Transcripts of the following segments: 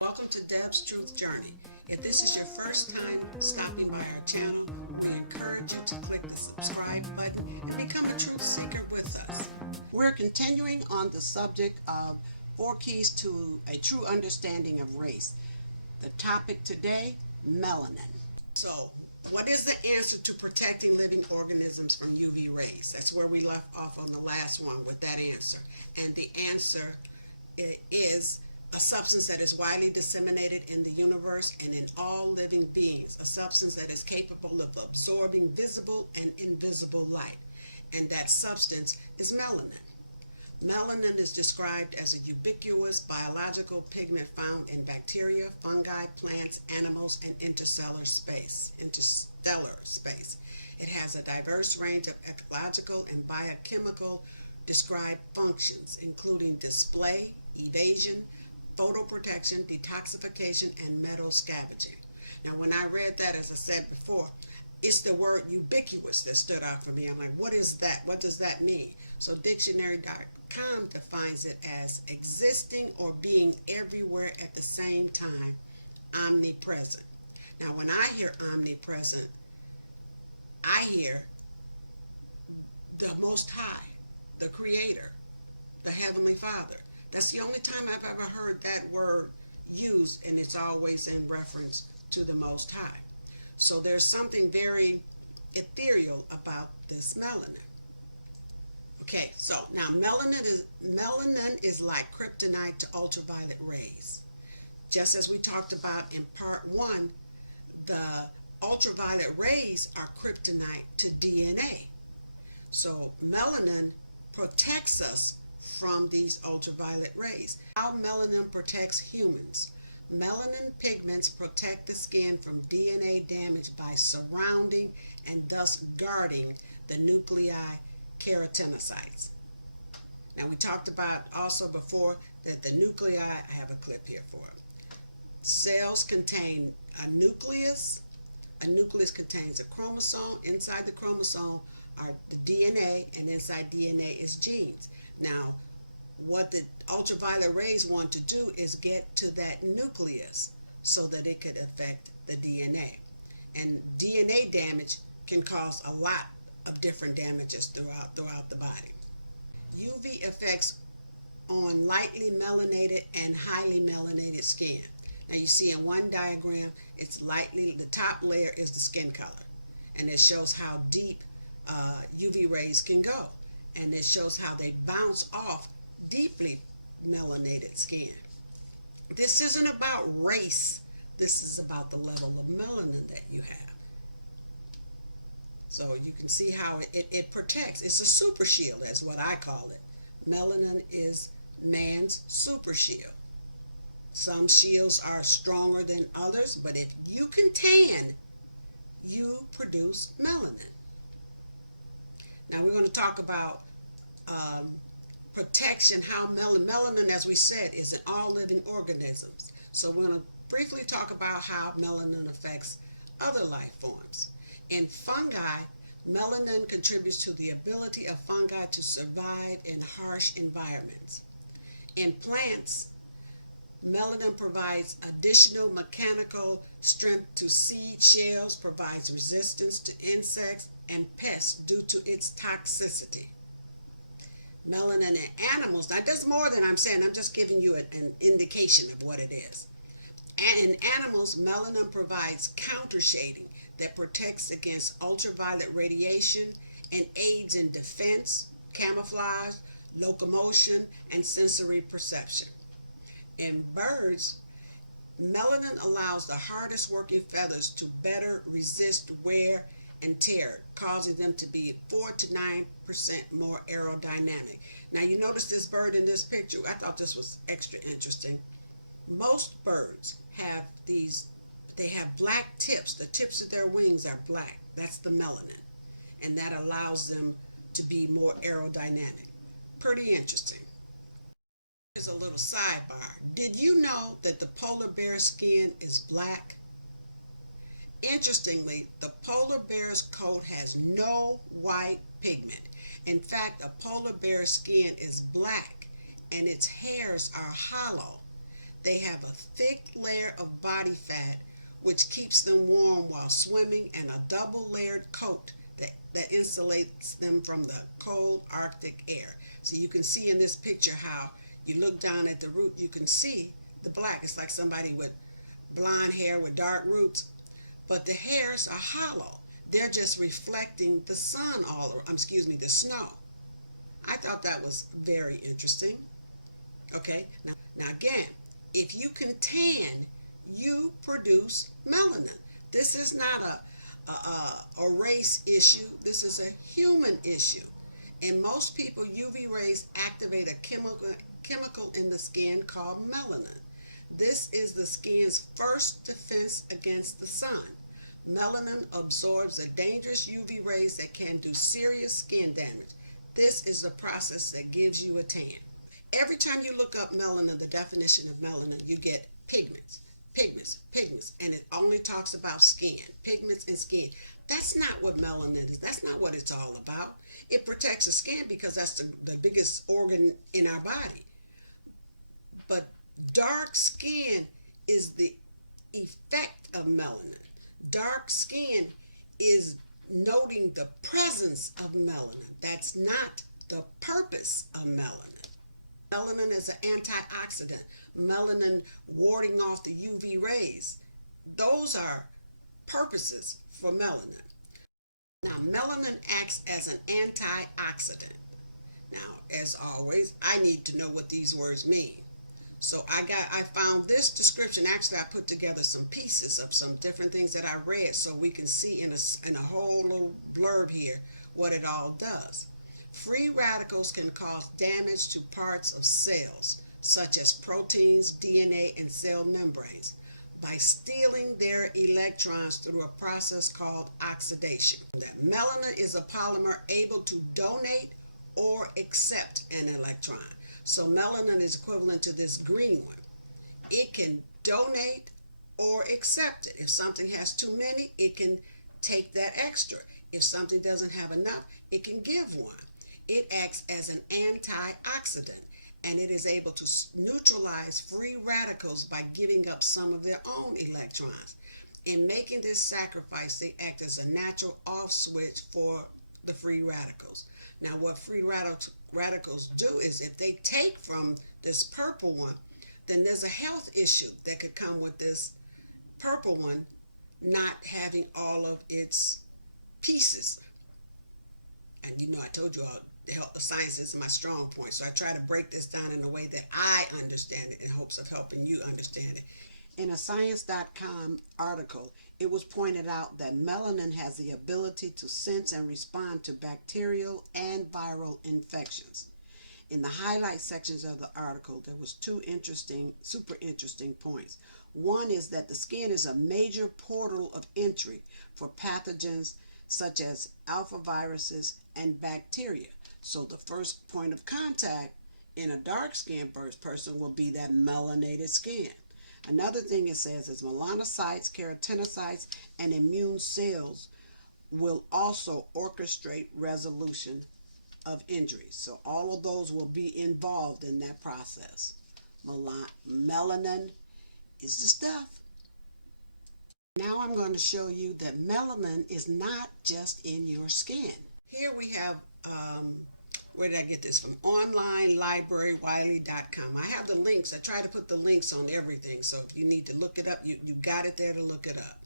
Welcome to Deb's Truth Journey. If this is your first time stopping by our channel, we encourage you to click the subscribe button and become a truth seeker with us. We're continuing on the subject of 4 keys to a true understanding of race. The topic today, melanin. So, what is the answer to protecting living organisms from UV rays? That's where we left off on the last one with that answer. And the answer is a substance that is widely disseminated in the universe and in all living beings, a substance that is capable of absorbing visible and invisible light. And that substance is melanin. Melanin is described as a ubiquitous biological pigment found in bacteria, fungi, plants, animals, and interstellar space. It has a diverse range of ecological and biochemical described functions, including display, evasion, photoprotection, detoxification, and metal scavenging. Now, when I read that, as I said before, it's the word ubiquitous that stood out for me. I'm like, what is that? What does that mean? So dictionary.com defines it as existing or being everywhere at the same time, omnipresent. Now, when I hear omnipresent, I hear the Most High, the Creator, the Heavenly Father. That's the only time I've ever heard that word used, and it's always in reference to the Most High. So there's something very ethereal about this melanin. Okay, so now melanin is like kryptonite to ultraviolet rays. Just as we talked about in part 1, the ultraviolet rays are kryptonite to DNA. So melanin protects us from these ultraviolet rays. How melanin protects humans. Melanin pigments protect the skin from DNA damage by surrounding and thus guarding the nuclei keratinocytes. Now, we talked about also before that the nuclei, I have a clip here for it. Cells contain a nucleus. A nucleus contains a chromosome. Inside the chromosome are the DNA, and inside DNA is genes. Now, what the ultraviolet rays want to do is get to that nucleus so that it could affect the DNA. And DNA damage can cause a lot of different damages throughout the body. UV effects on lightly melanated and highly melanated skin. Now, you see in one diagram, it's lightly, the top layer is the skin color, and it shows how deep UV rays can go, and it shows how they bounce off deeply melanated skin. This isn't about race. This is about the level of melanin that you have. So you can see how it protects. It's a super shield, that's what I call it. Melanin is man's super shield. Some shields are stronger than others, but if you can tan, you produce melanin. Now we're going to talk about protection, how melanin, as we said, is in all living organisms. So we're going to briefly talk about how melanin affects other life forms. In fungi, melanin contributes to the ability of fungi to survive in harsh environments. In plants, melanin provides additional mechanical strength to seed shells, provides resistance to insects and pests due to its toxicity. Melanin in animals, now that's more than I'm saying, I'm just giving you an indication of what it is. And in animals, melanin provides counter shading that protects against ultraviolet radiation and aids in defense, camouflage, locomotion, and sensory perception. In birds, melanin allows the hardest working feathers to better resist wear and tear, causing them to be 4 to 9% more aerodynamic. Now, you notice this bird in this picture. I thought this was extra interesting. Most birds have they have black tips. The tips of their wings are black. That's the melanin. And that allows them to be more aerodynamic. Pretty interesting. Here's a little sidebar. Did you know that the polar bear skin is black? Interestingly, the polar bear's coat has no white pigment. In fact, a polar bear's skin is black and its hairs are hollow. They have a thick layer of body fat which keeps them warm while swimming, and a double layered coat that insulates them from the cold Arctic air. So you can see in this picture how you look down at the root, you can see the black. It's like somebody with blonde hair with dark roots, but the hairs are hollow. They're just reflecting the sun the snow. I thought that was very interesting. Okay, now again, if you can tan, you produce melanin. This is not a race issue. This is a human issue. In most people, UV rays activate a chemical in the skin called melanin. This is the skin's first defense against the sun. Melanin absorbs the dangerous UV rays that can do serious skin damage. This is the process that gives you a tan. Every time you look up melanin, the definition of melanin, you get pigments, and it only talks about skin, pigments and skin. That's not what melanin is. That's not what it's all about. It protects the skin because that's the biggest organ in our body. But dark skin is the effect of melanin. Dark skin is noting the presence of melanin. That's not the purpose of melanin. Melanin is an antioxidant. Melanin warding off the UV rays. Those are purposes for melanin. Now, melanin acts as an antioxidant. Now, as always, I need to know what these words mean. So I found this description. Actually, I put together some pieces of some different things that I read so we can see in a whole little blurb here what it all does. Free radicals can cause damage to parts of cells, such as proteins, DNA, and cell membranes, by stealing their electrons through a process called oxidation. That melanin is a polymer able to donate or accept an electron. So melanin is equivalent to this green one. It can donate or accept it. If something has too many, it can take that extra. If something doesn't have enough, it can give one. It acts as an antioxidant, and it is able to neutralize free radicals by giving up some of their own electrons. In making this sacrifice, they act as a natural off switch for the free radicals. Now, what free radicals do is if they take from this purple one, then there's a health issue that could come with this purple one not having all of its pieces. And you know, I told you all the science is my strong point. So I try to break this down in a way that I understand it in hopes of helping you understand it. In a science.com article, it was pointed out that melanin has the ability to sense and respond to bacterial and viral infections. In the highlight sections of the article, there was two super interesting points. One is that the skin is a major portal of entry for pathogens such as alpha viruses and bacteria. So the first point of contact in a dark-skinned person will be that melanated skin. Another thing it says is melanocytes, keratinocytes, and immune cells will also orchestrate resolution of injuries. So all of those will be involved in that process. Melanin is the stuff. Now I'm going to show you that melanin is not just in your skin. Here we have, where did I get this from? Online library wiley.com. I have the links. I try to put the links on everything. So if you need to look it up, you got it there to look it up.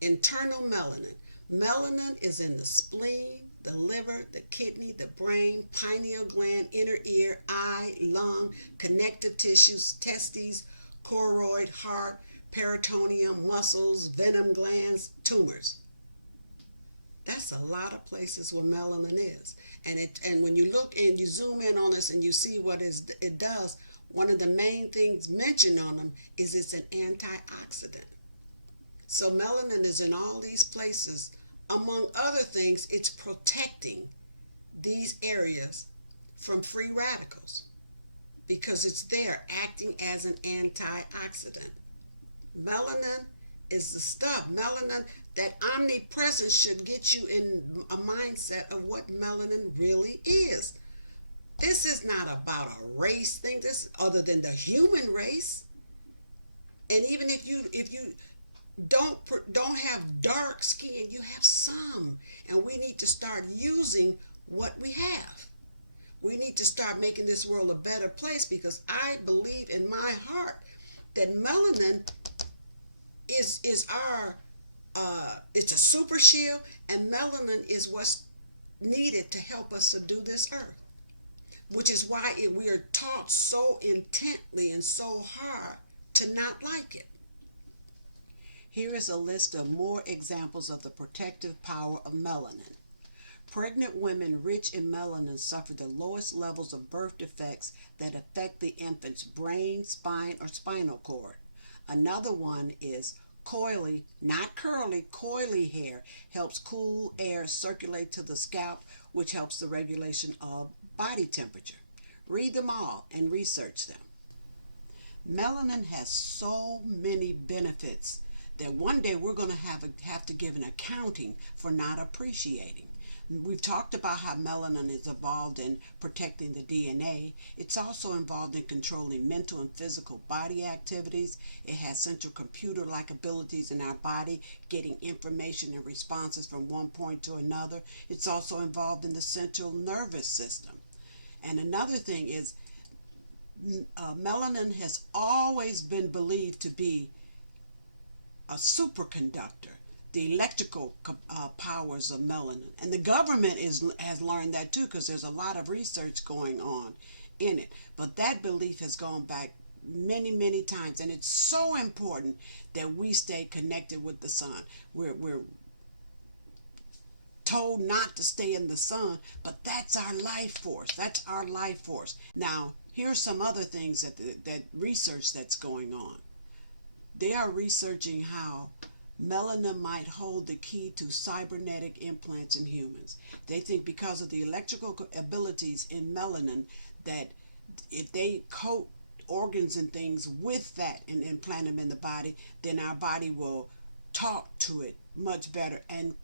Internal melanin. Melanin is in the spleen, the liver, the kidney, the brain, pineal gland, inner ear, eye, lung, connective tissues, testes, choroid, heart, peritoneum, muscles, venom glands, tumors. That's a lot of places where melanin is. And when you look and you zoom in on this and you see what it does, one of the main things mentioned on them is it's an antioxidant. So melanin is in all these places. Among other things, it's protecting these areas from free radicals because it's there acting as an antioxidant. Melanin is the stuff. Melanin, that omnipresence should get you in a mindset of what melanin really is. This is not about a race thing, this other than the human race. And even if you don't have dark skin, you have some, and we need to start using what we have. We need to start making this world a better place, because I believe in my heart that melanin is our it's a super shield, and melanin is what's needed to help us subdue this earth, which is why we are taught so intently and so hard to not like it. Here is a list of more examples of the protective power of melanin. Pregnant women rich in melanin suffer the lowest levels of birth defects that affect the infant's brain, spine, or spinal cord. Another one is coily, not curly, coily hair helps cool air circulate to the scalp, which helps the regulation of body temperature. Read them all and research them. Melanin has so many benefits that one day we're going to have to give an accounting for not appreciating. We've talked about how melanin is involved in protecting the DNA. It's also involved in controlling mental and physical body activities. It has central computer-like abilities in our body, getting information and responses from one point to another. It's also involved in the central nervous system. And another thing is, melanin has always been believed to be a superconductor, the electrical powers of melanin. And the government has learned that too, because there's a lot of research going on in it. But that belief has gone back many, many times, and it's so important that we stay connected with the sun. We're told not to stay in the sun, but that's our life force. That's our life force. Now, here's some other things that research that's going on. They are researching how melanin might hold the key to cybernetic implants in humans. They think because of the electrical abilities in melanin, that if they coat organs and things with that and implant them in the body, then our body will talk to it much better and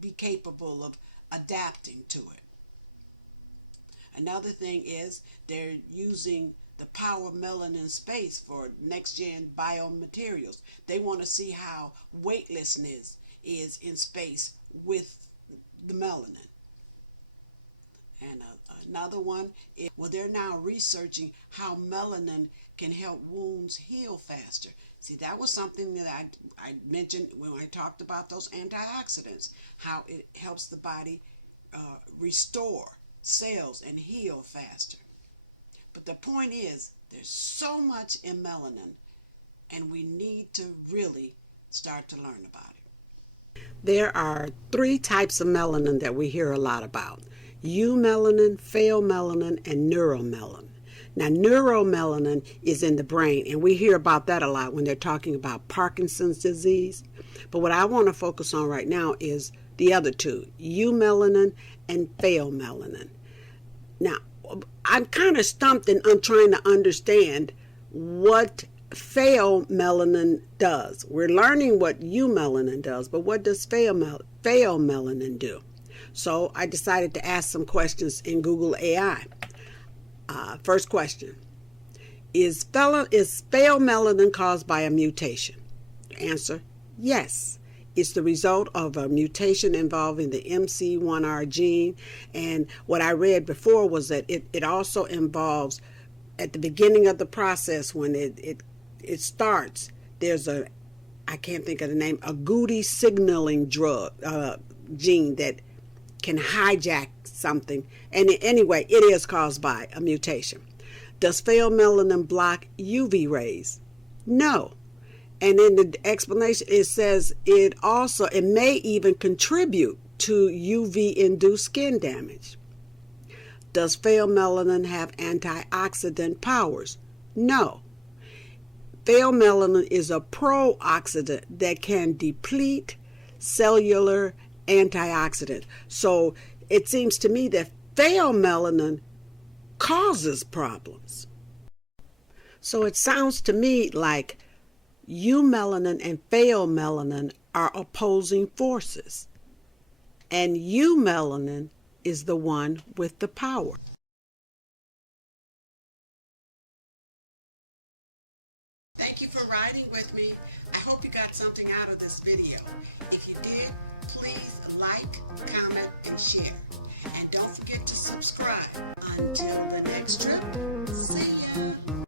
be capable of adapting to it. Another thing is they're using the power of melanin in space for next-gen biomaterials. They want to see how weightlessness is in space with the melanin. And another one is, well, they're now researching how melanin can help wounds heal faster. See, that was something that I mentioned when I talked about those antioxidants, how it helps the body restore cells and heal faster. But the point is, there's so much in melanin, and we need to really start to learn about it. There are 3 types of melanin that we hear a lot about: eumelanin, pheomelanin, and neuromelanin. Now, neuromelanin is in the brain, and we hear about that a lot when they're talking about Parkinson's disease. But what I want to focus on right now is the other 2, eumelanin and pheomelanin. Now, I'm kind of stumped, and I'm trying to understand what pheomelanin does. We're learning what eumelanin does, but what does pheomelanin do? So I decided to ask some questions in Google AI. First question: Is pheomelanin caused by a mutation? Answer: yes. It's the result of a mutation involving the MC1R gene. And what I read before was that it also involves, at the beginning of the process, when it starts, there's I can't think of the name, a Goody signaling gene that can hijack something. And anyway, it is caused by a mutation. Does pheomelanin block UV rays? No. And in the explanation, it says it may even contribute to UV-induced skin damage. Does pheomelanin have antioxidant powers? No. Pheomelanin is a pro-oxidant that can deplete cellular antioxidants. So it seems to me that pheomelanin causes problems. So it sounds to me like eumelanin and pheomelanin are opposing forces, and eumelanin is the one with the power. Thank you for riding with me. I hope you got something out of this video. If you did, please like, comment, and share. And don't forget to subscribe. Until the next trip, see ya.